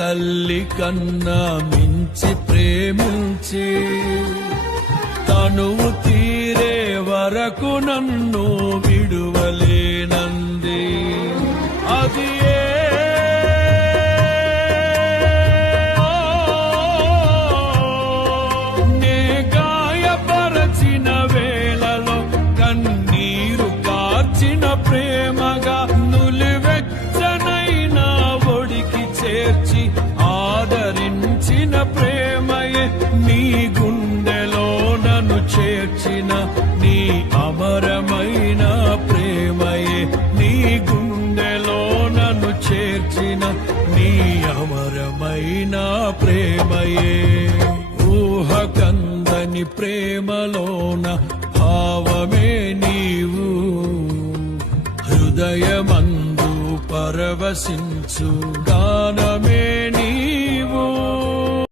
తల్లి కన్నా మించి ప్రేమించి తనువు తీరే వరకు నన్ను విడువలేనంది. అది నే గాయపరచిన వేళలో కన్నీరు కార్చిన ప్రేమగా నులివెచ్చనైనా ఒడికి చేర్చి ఆదరించిన ప్రేమయే నీ గుండెలో నన్ను చేర్చిన నీ అమరమైన ప్రేమయే నీ గుండెలో నన్ను చేర్చిన నీ అమరమైన ప్రేమయే. ఊహకందని ప్రేమలోన భావమే నీవు హృదయమందు పరవశించు